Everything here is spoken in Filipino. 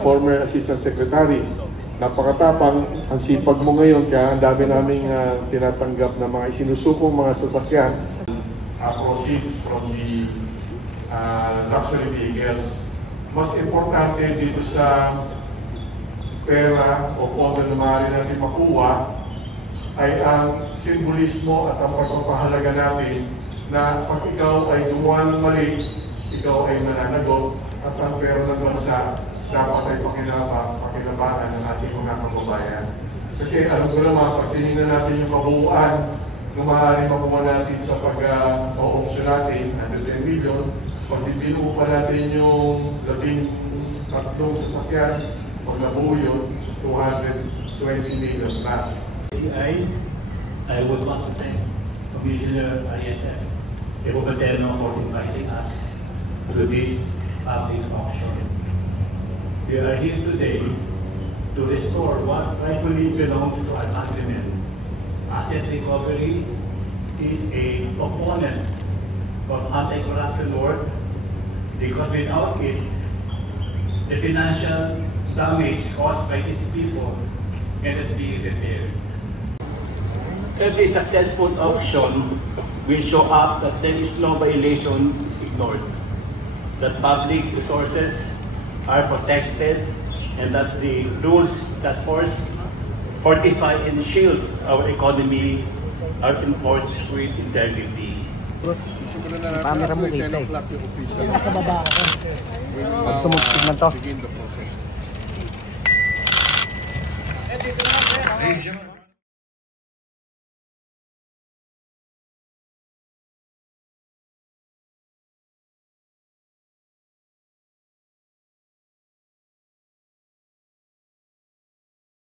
Former Assistant Secretary, napakatapang, ang sipag mo ngayon, kaya ang dami naming tinatanggap na mga isinusukong mga sasakyan. Proceeds from the luxury vehicles. Mas importante dito sa pera o pondo na maaari natin makuha ay ang simbolismo at ang pagpapahalaga natin na pag ikaw ay gumawa ng mali, ikaw ay mananagot at ang pera ng bansa dapat ay pakilabangan ng ating mga kababayan. Kasi alam ko naman, pag tinignan natin yung kabuuan na maaaring makuha natin sa pag-auction natin, 110 million, pag binuo pa natin yung 13 sasakyan, pag nabuo yun, 220 million plus. I would want to thank Commissioner ISF for inviting us to this public auction. We are here today to restore what rightfully belongs to our countrymen. Asset recovery is a component of anti-corruption work because without it, the financial damage caused by these people cannot be repaired. Every successful auction will show up that there is no violation ignored, that public resources are protected, and that the rules that fortify and shield our economy are enforced with integrity. Camera mo kita eh. Nasa baba ako. Pag sumugtog na to.